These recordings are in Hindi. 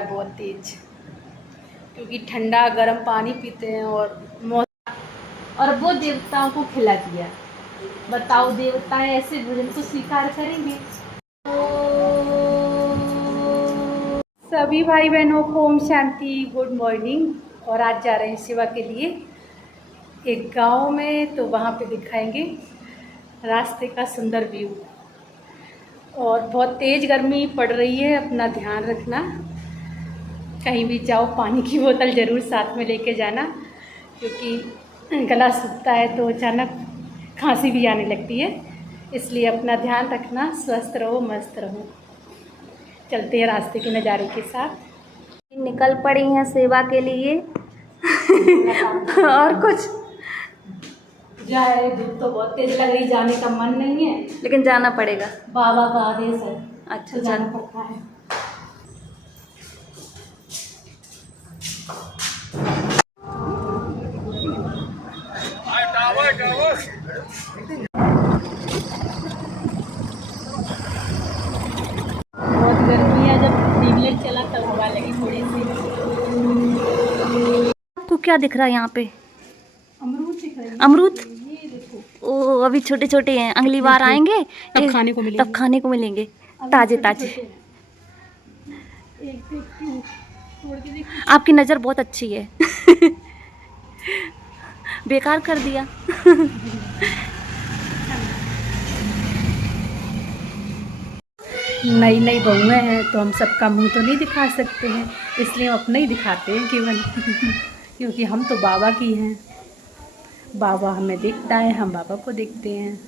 बहुत तेज, क्योंकि ठंडा गर्म पानी पीते हैं और वो देवताओं को खिला दिया। बताओ, देवता ऐसे भोजन को स्वीकार करेंगे? सभी भाई बहनों को ओम शांति, गुड मॉर्निंग। और आज जा रहे हैं सेवा के लिए एक गांव में, तो वहाँ पे दिखाएंगे रास्ते का सुंदर व्यू। और बहुत तेज़ गर्मी पड़ रही है, अपना ध्यान रखना। कहीं भी जाओ पानी की बोतल ज़रूर साथ में लेके जाना, क्योंकि गला सूखता है तो अचानक खांसी भी आने लगती है। इसलिए अपना ध्यान रखना, स्वस्थ रहो, मस्त रहो। चलते हैं रास्ते के नज़ारे के साथ। निकल पड़ी हैं सेवा के लिए और कुछ जाए, धूप तो बहुत तेज लग रही, जाने का मन नहीं है, लेकिन जाना पड़ेगा। बाबा का आदेश है। अच्छा, तो जाना पड़ता है। बहुत गर्मी है, जब टीवलेट चला तब हवा लगी थोड़ी सी। आपको क्या दिख रहा है यहाँ पे? अमरूद दिख रहे हैं। अमरूद? ये देखो, ओ अभी छोटे छोटे हैं, अगली बार आएंगे तब खाने को मिलेंगे। तब खाने को मिलेंगे ताजे ताजे। एक तोड़ के देख। आपकी नज़र बहुत अच्छी है बेकार कर दिया नई नई बहुएं हैं तो हम सबका मुंह तो नहीं दिखा सकते हैं, इसलिए हम अपना ही दिखाते हैं केवल क्योंकि हम तो बाबा की हैं। बाबा हमें देखता है, हम बाबा को देखते हैं।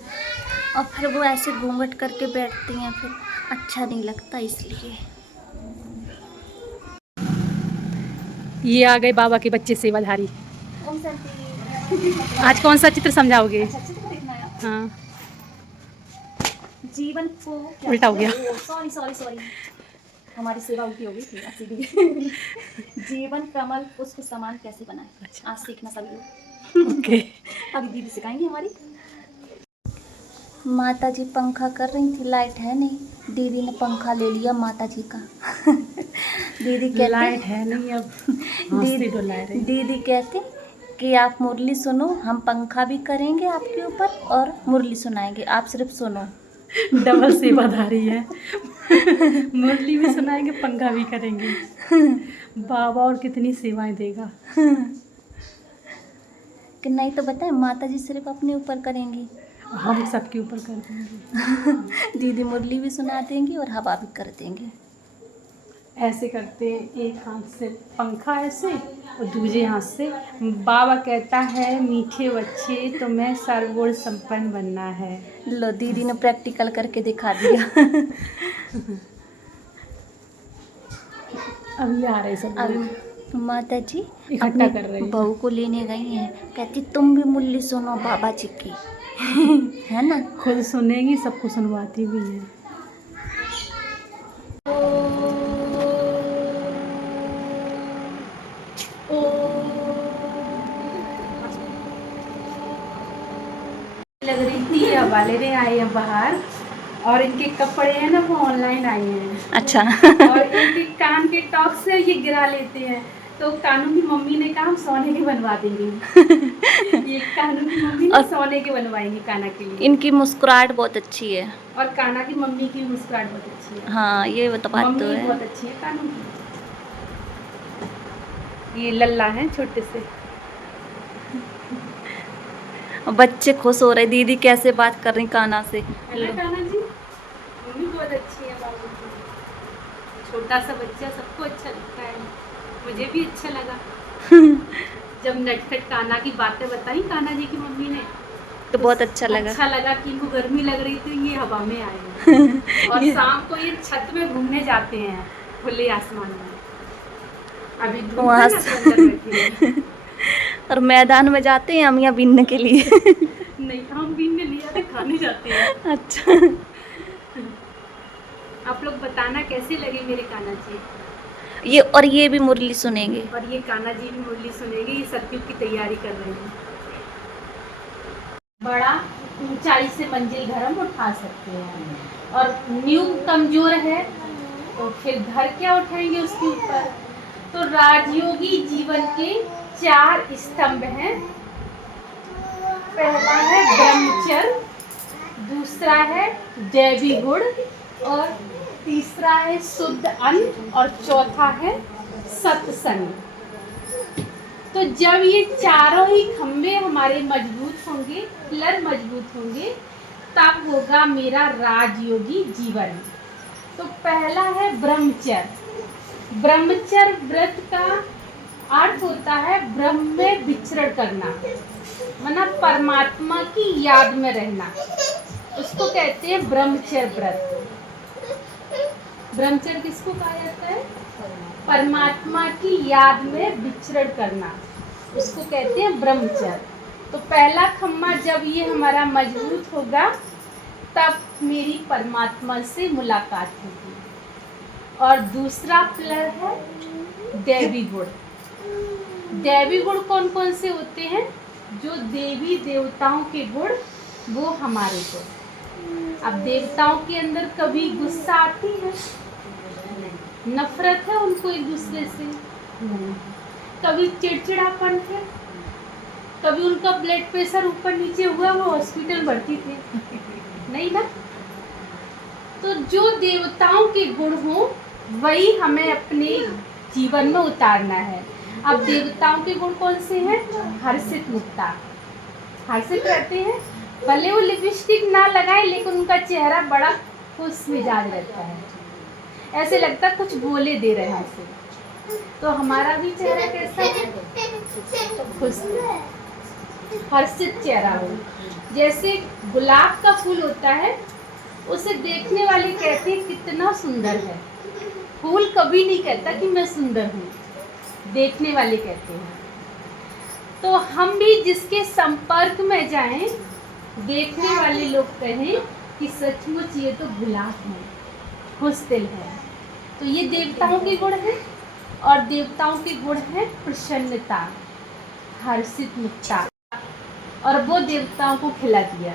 और फिर वो ऐसे घूंघट करके बैठती हैं, फिर अच्छा नहीं लगता, इसलिए। ये आ गए बाबा के बच्चे सेवाधारी। आज कौन सा चित्र समझाओगे? हाँ, जीवन को उल्टा हो गया। सॉरी सॉरी सॉरी, हमारी सेवा उल्टी हो गई थी। जीवन कमल पुष्प समान कैसे बनाए? अच्छा, आज सीखना सभी लोग। ओके। अभी दीदी सिखाएंगे हमारी। माता जी पंखा कर रही थी, लाइट है नहीं, दीदी ने पंखा ले लिया माता जी का। दीदी कहते लाइट है नहीं, अब दीदी कहते कि आप मुरली सुनो, हम पंखा भी करेंगे आपके ऊपर और मुरली सुनाएंगे, आप सिर्फ सुनो। डबल सेवाधारी है। मुरली भी सुनाएंगे, पंखा भी करेंगे। बाबा और कितनी सेवाएं देगा। कि नहीं तो बताएं, माता जी सिर्फ अपने ऊपर करेंगी, हम सबके ऊपर कर देंगे। दीदी मुरली भी सुना देंगी और हवा भी कर देंगे। ऐसे करते हैं, एक हाथ से पंखा ऐसे और दूसरे हाथ से। बाबा कहता है मीठे बच्चे तुम्हें सर्वगुण संपन्न बनना है। लो, दीदी ने प्रैक्टिकल करके दिखा दिया। अभी आ रहे सब, अभी माता जी इकट्ठा कर रहे हैं। बहू को लेने गई हैं, कहती तुम भी मुरली सुनो बाबा जी की। है ना, खुद सुनेगी, सबको सुनवाती भी है। लग रही थी, हवा लेने आए हैं बाहर, और इनके कपड़े हैं ना वो ऑनलाइन आए हैं। अच्छा। और इनके कान के टॉप से ये गिरा लेते हैं, तो कानू की मम्मी ने कहा हम सोने के बनवा देंगे। ये कानू की मम्मी ने सोने के बनवाएंगे काना के लिए। इनकी मुस्कुराहट बहुत अच्छी है, और काना की मम्मी की मुस्कुराहट बहुत अच्छी है। हाँ, ये बात तो है। बहुत अच्छी है कानू की। ये लल्ला है छोटे से। बच्चे खुश हो रहे, दीदी कैसे बात कर रही काना से। काना जी, मम्मी बहुत अच्छी है बाबू की। छोटा सा बच्चा सबको अच्छा लगता है, मुझे भी अच्छा लगा। जब नटखट काना की बातें बताई काना जी की मम्मी ने, तो बहुत अच्छा लगा कि इनको गर्मी लग रही थी, ये हवा में आए हैं। और शाम को ये छत में घूमने जाते हैं खुले आसमान में। अभी वहाँ और मैदान में जाते हैं अमिया बीनने के लिए। नहीं, हम बीनने लिया थे, खाने जाते हैं। अच्छा, आप लोग बताना कैसे लगे मेरे काना जी। ये भी मुरली सुनेंगे, और ये काना जी भी मुरली सुनेंगे। ये सतयुग की तैयारी कर रहे हैं। बड़ा ऊंचाई से मंजिल घर हम उठा सकते हैं, और न्यू कमजोर है तो फिर घर क्या उठाएंगे उसके ऊपर। तो राजयोगी जीवन के 4 स्तंभ हैं। पहला है ब्रह्मचर्य, दूसरा है दैवी गुण, और तीसरा है शुद्ध अन्न, और चौथा है सत्संग। तो जब ये चारों ही खंभे हमारे मजबूत होंगे, पिलर मजबूत होंगे, तब होगा मेरा राजयोगी जीवन। तो पहला है ब्रह्मचर्य। ब्रह्मचर्य व्रत का अर्थ होता है ब्रह्म में विचरण करना, मतलब परमात्मा की याद में रहना, उसको कहते हैं ब्रह्मचर्य व्रत। ब्रह्मचर्य किसको कहा जाता है? परमात्मा की याद में विचरण करना, उसको कहते हैं ब्रह्मचर्य। तो पहला खम्मा जब ये हमारा मजबूत होगा, तब मेरी परमात्मा से मुलाकात होगी। और दूसरा पिलर है दैवी गुण। दैवी गुण कौन कौन से होते हैं? जो देवी देवताओं के गुण, वो हमारे गुण। अब देवताओं के अंदर कभी गुस्सा आती है, नफरत है उनको एक दूसरे से, कभी चिड़चिड़ापन है, कभी उनका ब्लड प्रेशर ऊपर नीचे हुआ, वो हॉस्पिटल भर्ती थे, नहीं ना। तो जो देवताओं के गुण हो वही हमें अपने जीवन में उतारना है। अब देवताओं के गुण कौन से हैं? हर्षित मुक्ता, हर्षित रहते हैं, भले वो लिपस्टिक ना लगाए लेकिन उनका चेहरा बड़ा खुश मिजाज रहता है, ऐसे लगता है कुछ बोले दे रहे हैं उसे। तो हमारा भी चेहरा कैसा है? खुश, हर्षित चेहरा हो। जैसे गुलाब का फूल होता है, उसे देखने वाले कहते हैं कितना सुंदर है, फूल कभी नहीं कहता कि मैं सुंदर हूँ, देखने वाले कहते हैं। तो हम भी जिसके संपर्क में जाएं, देखने वाले लोग कहें कि सचमुच ये तो गुलाब है, खुश दिल है। तो ये देवताओं के गुण हैं। और देवताओं के गुण हैं प्रसन्नता, हर्षित मुक्ता, और वो देवताओं को खिला दिया।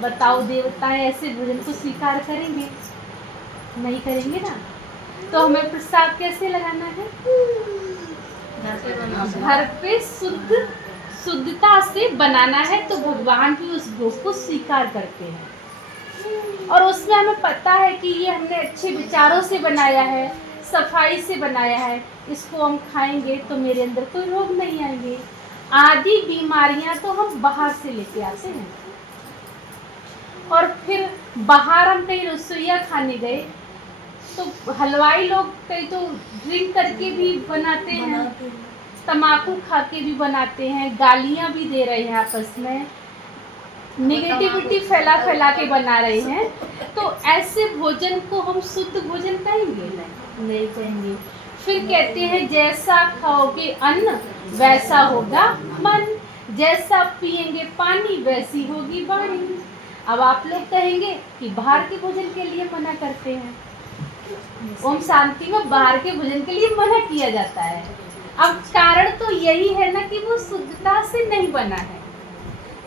बताओ देवताएं ऐसे भोजन को स्वीकार करेंगे? नहीं करेंगे ना। तो हमें प्रसाद कैसे लगाना है? घर पे शुद्धता से बनाना है, तो भगवान भी उस भोग को स्वीकार करते हैं। और उसमें हमें पता है कि ये हमने अच्छे विचारों से बनाया है, सफाई से बनाया है, इसको हम खाएंगे तो मेरे अंदर कोई रोग नहीं आएंगे। आदि बीमारियां तो हम बाहर से लेके आते हैं। और फिर बाहर हम कहीं रसोईया खाने गए, तो हलवाई लोग कई तो ड्रिंक करके भी बनाते हैं, तम्बाकू खा के भी बनाते हैं, गालियां भी दे रहे हैं, आपस में निगेटिविटी फैला फैला के बना रहे हैं। तो ऐसे भोजन को हम शुद्ध भोजन कहेंगे? नहीं कहेंगे। फिर कहते हैं जैसा खाओगे अन्न वैसा होगा मन, जैसा पिएंगे पानी वैसी होगी वाणी। अब आप लोग कहेंगे कि बाहर के भोजन के लिए मना करते हैं। ओम शांति में बाहर के भोजन के लिए मना किया जाता है। अब कारण तो यही है ना कि वो शुद्धता से नहीं बना है।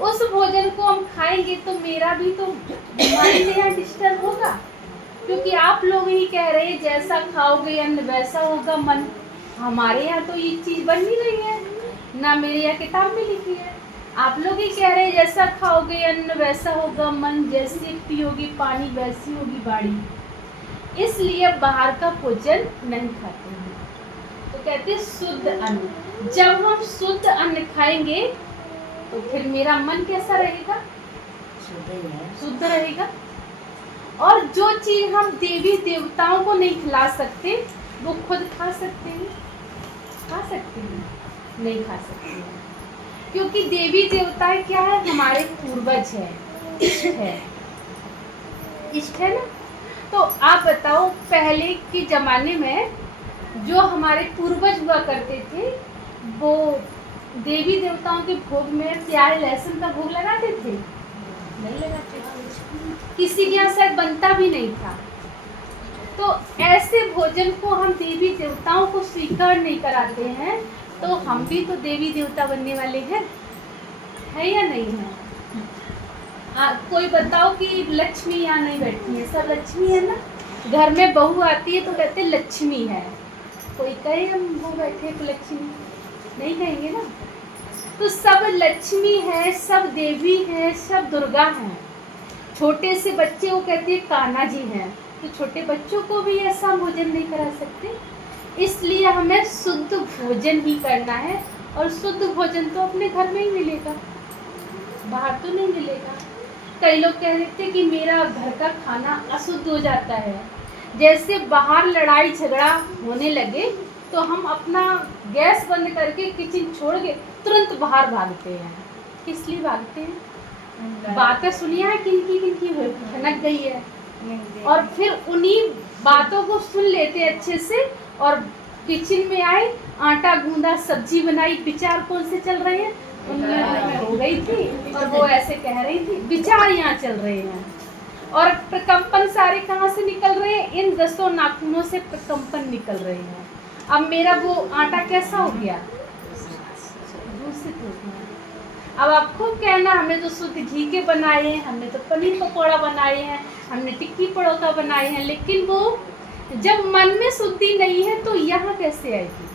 उस भोजन को हम खाएंगे तो मेरा भी तो हमारे यहाँ डिस्टर्ब होगा, क्योंकि आप लोग ही कह रहे हैं जैसा खाओगे अन्न वैसा होगा मन। हमारे यहाँ तो ये चीज़ बन नहीं रही है, ना मेरे यहाँ किताब में लिखी है। आप लोग ही कह रहे हैं जैसा खाओगे अन्न वैसा होगा मन, जैसे पियोगे पानी वैसी होगी बाड़ी। इसलिए बाहर का भोजन नहीं खाते हैं। तो कहते हैं शुद्ध अन्न। जब हम शुद्ध अन्न खाएंगे तो फिर मेरा मन कैसा रहेगा? शुद्ध रहेगा। और जो चीज हम देवी देवताओं को नहीं खिला सकते, वो खुद खा सकते हैं? खा सकते हैं? नहीं खा सकते हैं, क्योंकि देवी देवताएं क्या है? हमारे पूर्वज है, इष्ट है, इष्ट है ना। तो आप बताओ पहले के जमाने में जो हमारे पूर्वज हुआ करते थे, वो देवी देवताओं के भोग में प्याज लहसुन का भोग लगाते थे? नहीं लगाते थे। किसी के यहाँ शायद बनता भी नहीं था। तो ऐसे भोजन को हम देवी देवताओं को स्वीकार नहीं कराते हैं, तो हम भी तो देवी देवता बनने वाले हैं, है या नहीं है? कोई बताओ कि लक्ष्मी यहाँ नहीं बैठी है, सब लक्ष्मी है ना। घर में बहू आती है तो कहते लक्ष्मी है, कोई कहे हम वो बैठे तो लक्ष्मी नहीं कहेंगे ना। तो सब लक्ष्मी है, सब देवी है, सब दुर्गा हैं। छोटे से बच्चे को कहते हैं कान्हा जी हैं, तो छोटे बच्चों को भी ऐसा भोजन नहीं करा सकते। इसलिए हमें शुद्ध भोजन ही करना है, और शुद्ध भोजन तो अपने घर में ही मिलेगा, बाहर तो नहीं मिलेगा। कई लोग कह देते कि मेरा घर का खाना अशुद्ध हो जाता है। जैसे बाहर लड़ाई झगड़ा होने लगे तो हम अपना गैस बंद करके किचन छोड़ के तुरंत बाहर भागते हैं। किस लिए भागते हैं? बातें सुनिए है किनकी किनकी भनक गई है, और फिर उन्हीं बातों को सुन लेते अच्छे से, और किचन में आए, आटा गूंदा, सब्जी बनाई, विचार कौन से चल रहे हैं? उनमें हो गई थी और वो ऐसे कह रही थी, विचार यहाँ चल रहे हैं। और प्रकंपन सारे कहाँ से निकल रहे हैं? इन 10 नाखूनों से प्रकंपन निकल रहे हैं। अब मेरा वो आटा कैसा हो गया? दूषित हो गया। अब आपको कहना हमने तो शुद्ध घी के बनाए हैं, हमने तो पनीर पकौड़ा बनाए हैं, हमने टिक्की पड़ोका बनाए हैं, लेकिन वो जब मन में शुद्धि नहीं है तो यहाँ कैसे आएगी?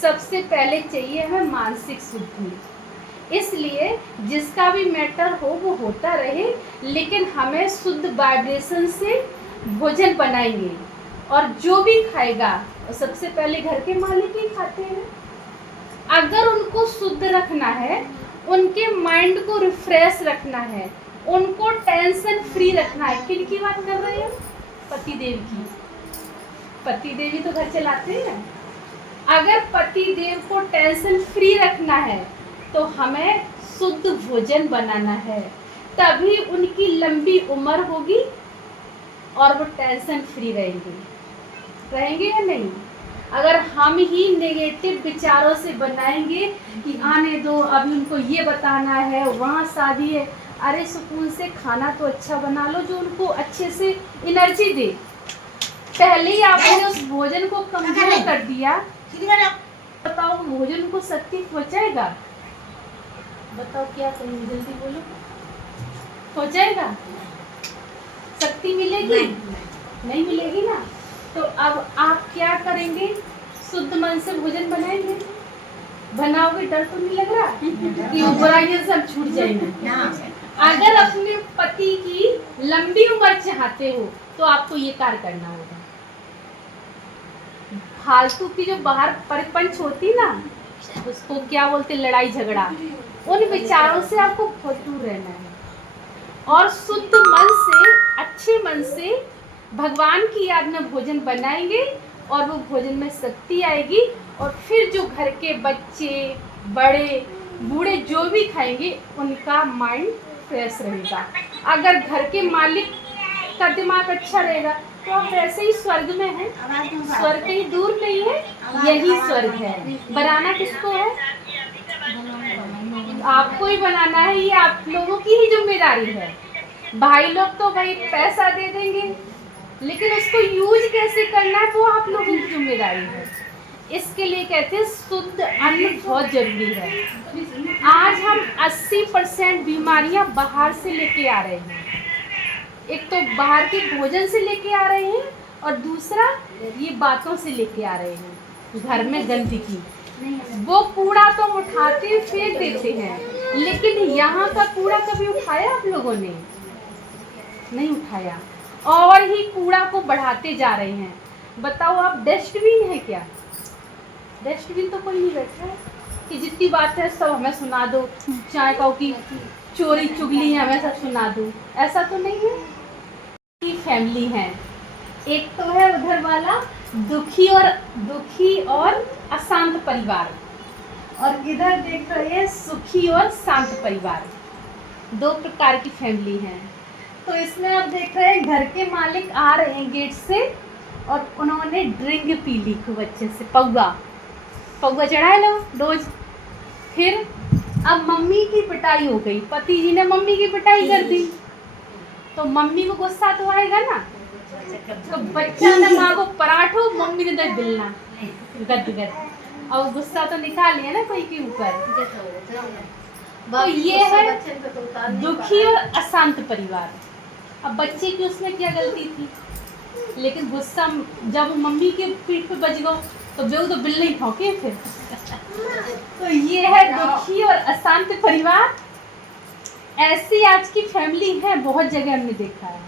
सबसे पहले चाहिए हमें मानसिक शुद्धि। इसलिए जिसका भी मैटर हो वो होता रहे, लेकिन हमें शुद्ध वाइब्रेशन से भोजन बनाएंगे। और जो भी खाएगा सबसे पहले घर के मालिक ही खाते हैं। अगर उनको शुद्ध रखना है, उनके माइंड को रिफ्रेश रखना है, उनको टेंशन फ्री रखना है। किन की बात कर रहे हैं? पति देव की। पति देवी तो घर चलाते हैं। अगर पति देव को टेंशन फ्री रखना है तो हमें शुद्ध भोजन बनाना है, तभी उनकी लंबी उम्र होगी और वो टेंशन फ्री रहेंगे या नहीं? अगर हम ही नेगेटिव विचारों से बनाएंगे कि आने दो, अभी उनको ये बताना है, वहाँ शादी है, अरे सुकून से खाना तो अच्छा बना लो जो उनको अच्छे से एनर्जी दे। पहले ही आपने उस भोजन को कमजोर कर दिया, बताओ भोजन को शक्ति पहुँचाएगा? बताओ क्या करेंगे, जल्दी बोलो। पहुँचाएगा? शक्ति मिलेगी? नहीं मिलेगी ना। तो अब आप क्या करेंगे? शुद्ध मन से भोजन बनाएंगे। बनाओगे, डर तो नहीं लग रहा कि बुराइयों से हम छूट जाएंगे? अगर अपने पति की लंबी उम्र चाहते हो तो आपको ये कार्य करना होगा। फालतू की जो बाहर परिपंच होती ना, उसको क्या बोलते, लड़ाई झगड़ा, उन विचारों से आपको बहुत दूर रहना है। और शुद्ध मन से, अच्छे मन से भगवान की याद में भोजन बनाएंगे और वो भोजन में शक्ति आएगी। और फिर जो घर के बच्चे, बड़े, बूढ़े जो भी खाएंगे उनका माइंड फ्रेश रहेगा। अगर घर के मालिक का दिमाग अच्छा रहेगा तो आप ऐसे ही स्वर्ग में हैं। स्वर्ग कहीं दूर नहीं है, यही स्वर्ग है। बनाना किसको है? आपको ही बनाना है। ये आप लोगों की ही जिम्मेदारी है। भाई लोग तो भाई पैसा दे देंगे, लेकिन उसको यूज कैसे करना है वो आप लोगों की जिम्मेदारी है। इसके लिए कहते हैं शुद्ध अन्न बहुत जरूरी है। आज हम 80% बीमारियां बाहर से लेके आ रहे हैं। एक तो बाहर के भोजन से लेके आ रहे हैं, और दूसरा ये बातों से लेके आ रहे हैं। घर में गंदगी, वो कूड़ा तो उठाते फेंक देते हैं, लेकिन यहाँ का कूड़ा कभी उठाया आप लोगों ने? नहीं उठाया, और ही कूड़ा को बढ़ाते जा रहे हैं। बताओ आप, डस्टबिन है क्या? डस्टबिन तो कोई नहीं बैठा है कि जितनी बात है सब हमें सुना दो, चाहे कहो कि चोरी चुगली हमें सब सुना दो, ऐसा तो नहीं है। की फैमिली है, एक तो है उधर वाला दुखी और अशांत परिवार, और इधर देख रहे हैं सुखी और शांत परिवार। 2 प्रकार की फैमिली है। तो इसमें आप देख रहे हैं घर के मालिक आ रहे हैं गेट से, और उन्होंने ड्रिंक पी ली खूब अच्छे से, पौवा चढ़ा लो डोज। फिर अब मम्मी की पिटाई हो गई, पति जी ने मम्मी की पिटाई कर दी, तो मम्मी को गुस्सा तो आएगा ना। तो बच्चा ने माँ को पराठो, मम्मी ने दे बिलना गद, और गुस्सा तो निकाल लिया ना कोई के ऊपर। तो ये है दुखी और अशांत परिवार। अब बच्चे की उसमें क्या गलती थी? लेकिन गुस्सा जब मम्मी के पीठ पे बज गो तो बेऊ तो बिल नहीं ठोके फिर। तो ये है दुखी और अशांत परिवार। ऐसी आज की फैमिली है, बहुत जगह हमने देखा है।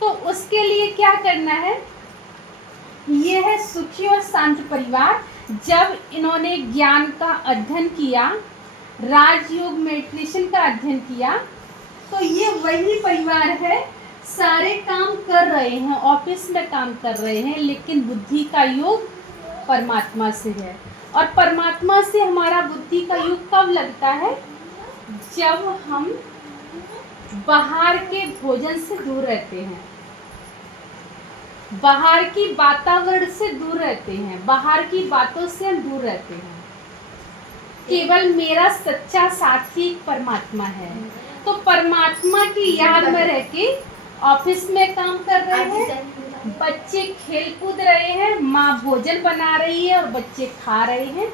तो उसके लिए क्या करना है, ये है सुखी और शांत परिवार। जब इन्होंने ज्ञान का अध्ययन किया, राजयोग मेडिटेशन का अध्ययन किया, तो ये वही परिवार है, सारे काम कर रहे हैं, ऑफिस में काम कर रहे हैं, लेकिन बुद्धि का योग परमात्मा से है। और परमात्मा से हमारा बुद्धि का योग कब लगता है, जब हम बाहर के भोजन से दूर रहते हैं, बाहर की वातावरण से दूर रहते हैं, बाहर की बातों से हम दूर रहते हैं। केवल मेरा सच्चा साथी परमात्मा है। तो परमात्मा की याद में रह के ऑफिस में काम कर रहे हैं, बच्चे खेल कूद रहे हैं, माँ भोजन बना रही है और बच्चे खा रहे हैं,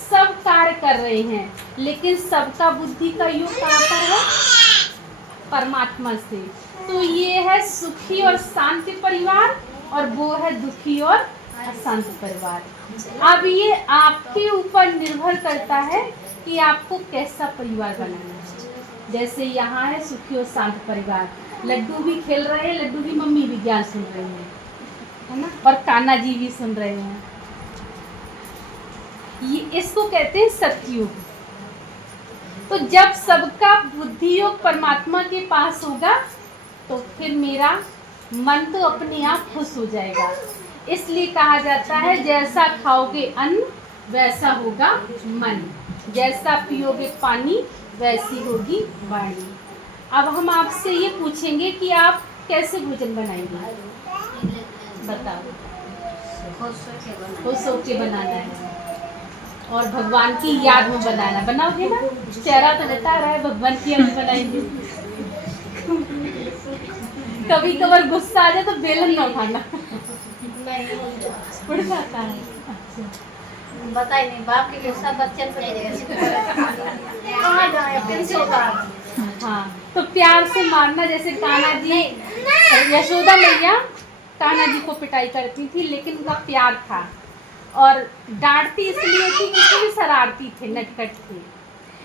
सब कार्य कर रहे हैं, लेकिन सबका बुद्धि का योग कहाँ पर है, परमात्मा से। तो ये है सुखी और शांत परिवार, और वो है दुखी और अशांत परिवार। अब ये आपके ऊपर निर्भर करता है कि आपको कैसा परिवार बनाना है। जैसे यहाँ है सुखी और शांत परिवार, लड्डू भी खेल रहे हैं, लड्डू की मम्मी भी ज्ञान सुन रही है ना, और कान्हा जी भी सुन रहे हैं। ये इसको कहते हैं सतयुग। तो जब सबका बुद्धि योग परमात्मा के पास होगा तो फिर मेरा मन तो अपने आप खुश हो जाएगा। इसलिए कहा जाता है जैसा खाओगे अन्न वैसा होगा मन, जैसा पियोगे पानी वैसी होगी वाणी। अब हम आपसे ये पूछेंगे कि आप कैसे भोजन बनाएंगे, बताओ। खुश होके बनाना है और भगवान की याद में बनाना। बनाओगे ना, चेहरा तो बता रहा है भगवान की याद बनाएंगे। कभी कभार गुस्सा आ जाए तो बेलन ना उठाना, उड़ जाता है। अच्छा, बताइए नहीं, बाप के गुस्सा बच्चे पे कहाँ जाए फिर से बात। हाँ, तो प्यार से मारना। जैसे कान्हा जी, यशोदा मैया कान्हा जी को पिटाई करती थी, लेकिन उनका प्यार था, और डांटती इसलिए थी क्योंकि भी शरारती थे, नटखट थे,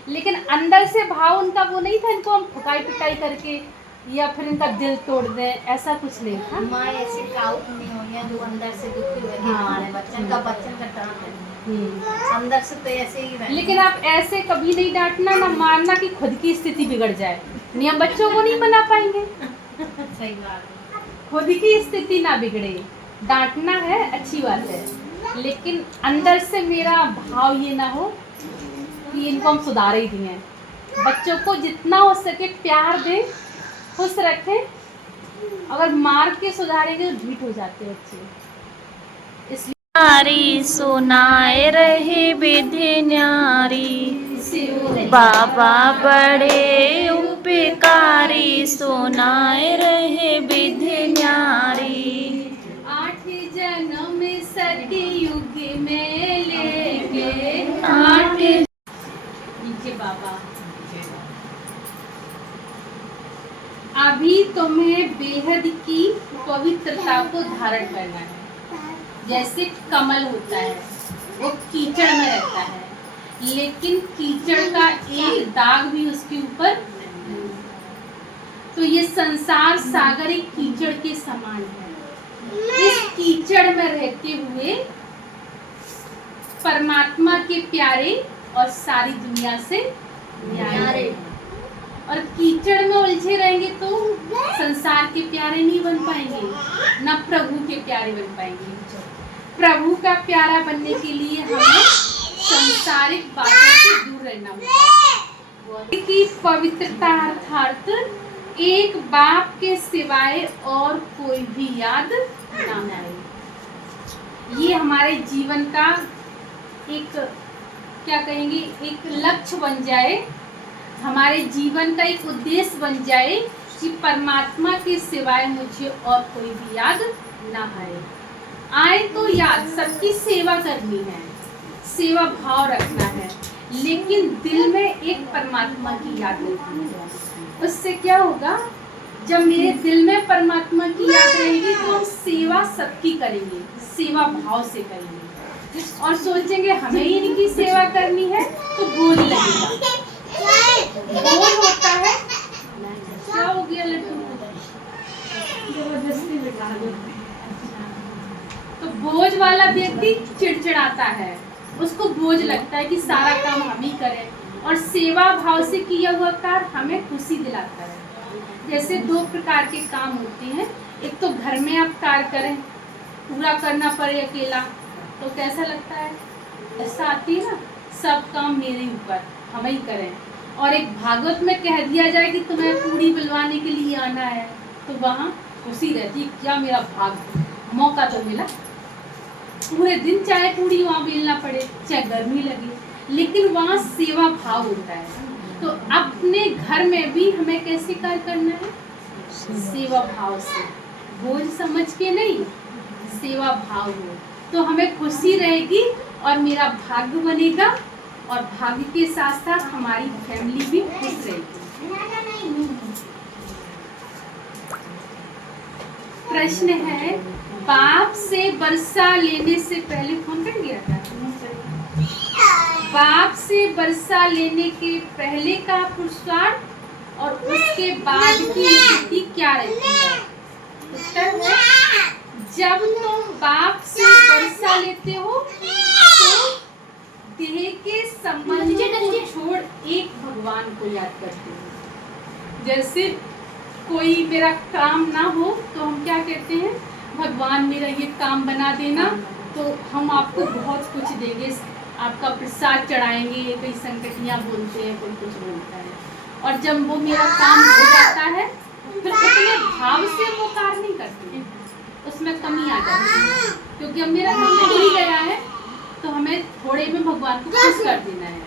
लेकिन अंदर से भाव उनका वो नहीं था इनको हम ठुकाई पिटाई करके या फिर इनका दिल तोड़ दें, ऐसा कुछ नहीं था। माँ ऐसी काउट नहीं हुई है जो अंदर से दुखी हुए हाँ। हमारे बच्चन का डांट है, अंदर से तो ऐसे ही रहे। लेकिन आप ऐसे कभी नहीं डांटना ना मारना कि खुद की स्थिति बिगड़ जाए, नहीं हम बच्चों को नहीं मना पाएंगे। सही बात है, खुद की स्थिति ना बिगड़े, डांटना है अच्छी बात है, लेकिन अंदर से मेरा भाव ये ना हो कि इनको हम सुधार ही दिए। बच्चों को जितना हो सके प्यार दें, खुश रखें। अगर मार के सुधारेंगे तो ढीठ हो जाते हैं बच्चे। इसलिए नारी सुनाए रहे विधि न्यारी, बाबा बड़े उपकारी सुनाए रहे विधि न्यारी। 8 जन्म सतयुग में लेके 8 नीचे बाबा। अभी तुम्हें बेहद की पवित्रता को धारण करना है। जैसे कमल होता है वो कीचड़ में रहता है, लेकिन कीचड़ का एक दाग भी उसके ऊपर नहीं है। तो ये संसार सागर एक कीचड़ के समान है। इस कीचड़ में रहते हुए परमात्मा के प्यारे और सारी दुनिया से न्यारे। और कीचड़ में उलझे रहेंगे तो संसार के प्यारे नहीं बन पाएंगे, ना प्रभु के प्यारे बन पाएंगे। प्रभु का प्यारा बनने के लिए हमें सांसारिक बातों से दूर रहना होगा। की पवित्रता अर्थात एक बाप के सिवाय और कोई भी याद ना आए। ये हमारे जीवन का एक क्या कहेंगे, एक लक्ष्य बन जाए, हमारे जीवन का एक उद्देश्य बन जाए कि परमात्मा के सिवाय मुझे और कोई भी याद ना आए तो याद सबकी सेवा करनी है, सेवा भाव रखना है, लेकिन दिल में एक परमात्मा की याद रखनी है। उससे क्या होगा, जब मेरे दिल में परमात्मा की याद रहेगी तो हम सेवा सबकी करेंगे, सेवा भाव से करेंगे और सोचेंगे हमें ही इनकी सेवा करनी है तो बोझ लगेगा। बोझ होता है, क्या हो गया लड्डू को? जबरदस्ती बिठा दो। तो बोझ वाला व्यक्ति चिड़चिड़ाता है, उसको बोझ लगता है कि सारा काम हम ही करें, और सेवा भाव से किया हुआ कार्य हमें खुशी दिलाता है। जैसे 2 प्रकार के काम होते हैं, एक तो घर में आप कार्य करें, पूरा करना पड़े अकेला तो कैसा लगता है, ऐसा आती है ना, सब काम मेरे ऊपर, हम ही करें। और एक भागवत में कह दिया जाए कि तुम्हें पूरी बिलवाने के लिए आना है तो वहाँ खुशी रहती है, क्या मेरा भाग्य, मौका तो मिला। पूरे दिन चाहे पूरी वहाँ बेलना पड़े, चाहे गर्मी लगे, लेकिन वहाँ सेवा भाव होता है। तो अपने घर में भी हमें कैसे कार्य करना है, सेवा भाव से, बोझ समझ के नहीं, सेवा भाव हो तो हमें खुशी रहेगी और मेरा भाग्य बनेगा, और भाग्य के साथ साथ हमारी फैमिली भी खुश रहेगी। प्रश्न है, बाप से वर्षा लेने से पहले, फोन कर गया था, बाप से वर्षा लेने के पहले का पुरुषार्थ और उसके बाद की स्थिति क्या रहती है? उत्तर है, जब तुम बाप से वर्षा लेते हो तो देह के संबंध को छोड़ एक भगवान को याद करते हो। जैसे कोई मेरा काम ना हो तो हम क्या कहते हैं, भगवान मेरा ये काम बना देना तो हम आपको बहुत कुछ देंगे, आपका प्रसाद चढ़ाएंगे, कोई संकटियाँ बोलते हैं, कोई कुछ बोलता है। और जब वो मेरा काम हो जाता है फिर उतने भाव से वो कार्य नहीं करते हैं, उसमें कमी आ जाती है, क्योंकि अब मेरा काम हो ही गया है तो हमें थोड़े में भगवान को खुश कर देना है।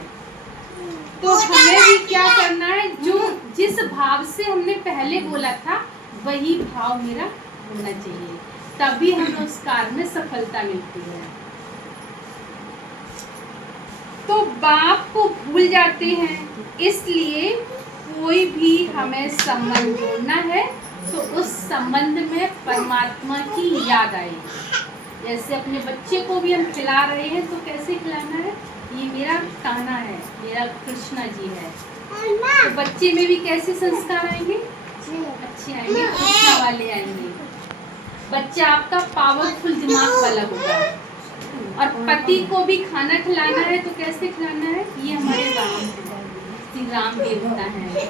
तो हमें भी क्या करना है, जो जिस भाव से हमने पहले बोला था वही भाव मेरा होना चाहिए, तभी हमें उस कार्य में सफलता मिलती है। तो बाप को भूल जाते हैं, इसलिए कोई भी हमें संबंध जोड़ना है तो उस संबंध में परमात्मा की याद आए। जैसे अपने बच्चे को भी हम खिला रहे हैं तो कैसे खिलाना है, ये मेरा कान्हा है, मेरा कृष्णा जी है, तो बच्चे में भी कैसे संस्कार आएंगे, अच्छे आएंगे, कृष्णा वाले आएंगे। बच्चा आपका पावरफुल दिमाग वाला होगा। और पति को भी खाना खिलाना है तो कैसे खिलाना है, ये हमारे राम श्री राम देवता हैं,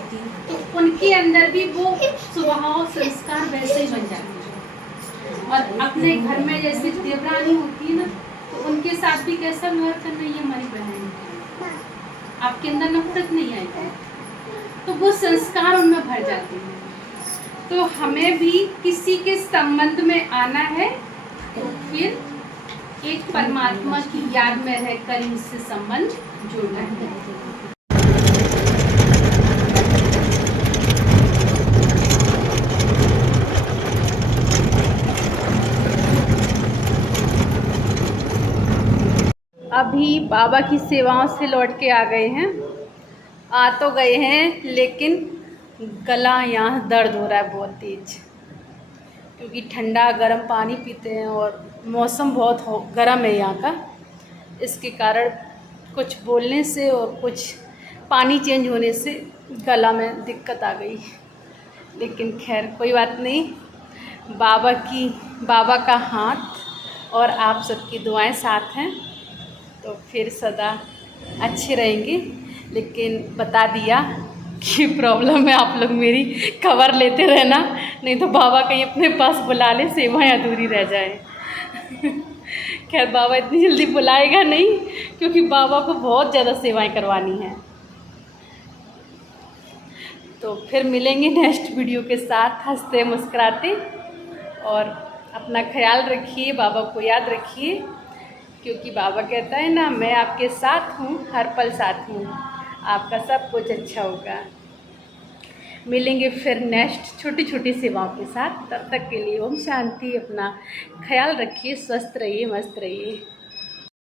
तो उनके अंदर भी वो स्वभाव संस्कार वैसे ही बन जाते हैं। और अपने घर में जैसे देवरानी होती है ना, तो उनके साथ भी कैसा व्यवहार करना, ये हमारी बहन है, आपके अंदर नफरत नहीं आएगी, तो वो संस्कार उनमें भर जाते हैं। तो हमें भी किसी के संबंध में आना है तो फिर एक परमात्मा की याद में रहकर इससे संबंध जोड़ना है। अभी बाबा की सेवाओं से लौट के आ गए हैं, आ तो गए हैं लेकिन गला यहाँ दर्द हो रहा है बहुत तेज, क्योंकि ठंडा गर्म पानी पीते हैं और मौसम बहुत गर्म है यहाँ का, इसके कारण कुछ बोलने से और कुछ पानी चेंज होने से गला में दिक्कत आ गई। लेकिन खैर कोई बात नहीं, बाबा का हाथ और आप सबकी दुआएं साथ हैं तो फिर सदा अच्छे रहेंगे। लेकिन बता दिया कि प्रॉब्लम है, आप लोग मेरी खबर लेते रहना, नहीं तो बाबा कहीं अपने पास बुला ले, सेवाएं अधूरी रह जाए। खैर बाबा इतनी जल्दी बुलाएगा नहीं, क्योंकि बाबा को बहुत ज़्यादा सेवाएं करवानी हैं। तो फिर मिलेंगे नेक्स्ट वीडियो के साथ हंसते मुस्कुराते, और अपना ख्याल रखिए, बाबा को याद रखिए, क्योंकि बाबा कहता है ना, मैं आपके साथ हूँ, हर पल साथ हूँ, आपका सब कुछ अच्छा होगा। मिलेंगे फिर नेक्स्ट छोटी छोटी सेवाओं के साथ, तब तक के लिए ओम शांति। अपना ख्याल रखिए, स्वस्थ रहिए, मस्त रहिए।